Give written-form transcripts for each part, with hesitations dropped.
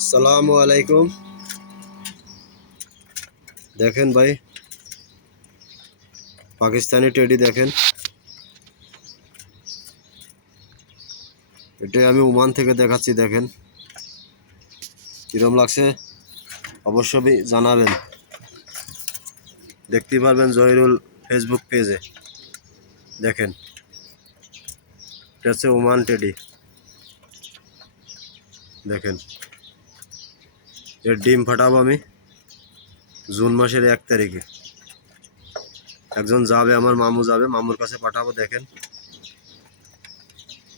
আসসালামু আলাইকুম। দেখেন ভাই, পাকিস্তানি টেডি দেখেন। এটা আমি ওমান থেকে দেখাচ্ছি। দেখেন কিরম লাগছে অবশ্যই জানাবেন। দেখতে পারবেন জহিরুল ফেসবুক পেজে। দেখেন এটা হচ্ছে ওমান টেডি। দেখেন এর ডিম ফাটাবো আমি জুন মাসের 1 তারিখে। একজন যাবে, আমার মামু যাবে, মামুর কাছে পাঠাবো। দেখেন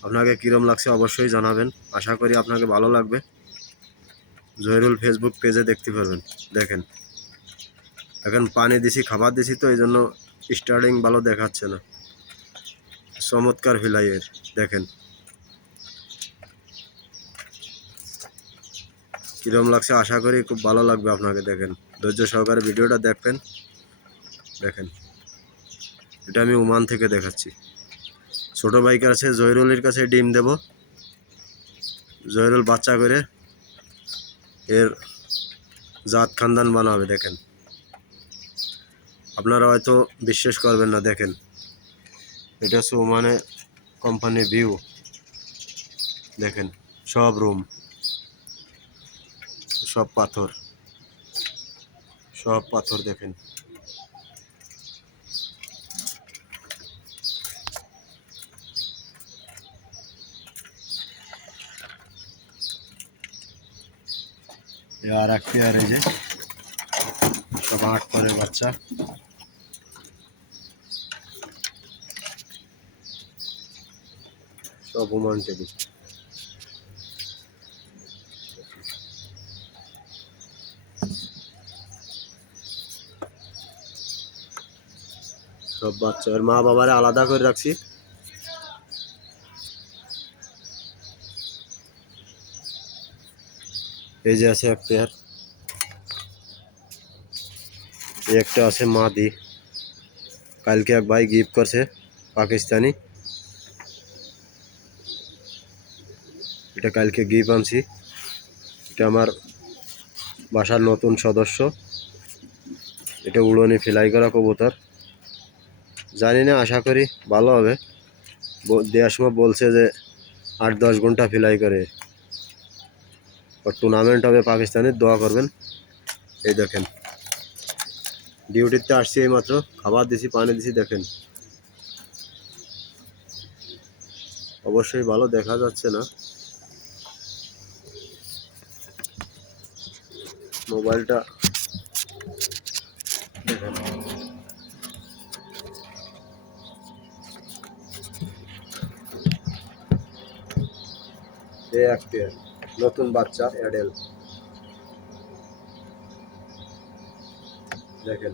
আপনাকে কিরম লাগছে অবশ্যই জানাবেন। আশা করি আপনাকে ভালো লাগবে। জহিরুল ফেসবুক পেজে দেখতে পারবেন। দেখেন এখন পানি দিছি, খাবার দিছি, তো এই জন্য স্টার্টিং ভালো দেখাচ্ছে না। চমৎকার ফিলাইয়ের দেখেন কিরম লাগছে। আশা করি খুব ভালো লাগবে আপনাকে। দেখেন ধৈর্য সহকারে ভিডিওটা দেখবেন। দেখেন এটা আমি ওমান থেকে দেখাচ্ছি। ছোট ভাইকার আছে জহিরুলের কাছে ডিম দেব। জহিরুল বাচ্চা করে এর জাত খানদান বানাবে। দেখেন আপনারা হয়তো বিশ্বাস করবেন না। দেখেন এটা হচ্ছে ওমানে কোম্পানি ভিউ। দেখেন সব রুম, সব পাথর, সব পাথর। দেখেন আর এক পেয়ার, এই যে সব 8 পরের বাচ্চা। সব ওমান টেডি। সব বাচ্চা এর মা বাবারে আলাদা করে রাখছি। এই যে আছে এক পেয়ার, এই একটা আছে মাদি। কালকে এক ভাই গিফট করছে পাকিস্তানি। এটা কালকে গিফট আনছি। এটা আমার বাসার নতুন সদস্য। এটা উড়নে ফ্লাই করা কবুতর। জানি না, আশা করি ভালো হবে। দেওয়ার সময় বলছে যে 8-10 ঘন্টা ফ্লাই করে। টুর্নামেন্ট হবে পাকিস্তানের, দোয়া করবেন। এই দেখেন ডিউটিতে আসছি, এই মাত্র খাবার দিছি, পানি দিছি। দেখেন অবশ্যই ভালো দেখা যাচ্ছে না মোবাইলটা। দেখেন এই এক পেয়ার নতুন বাচ্চা অ্যাডেল। দেখেন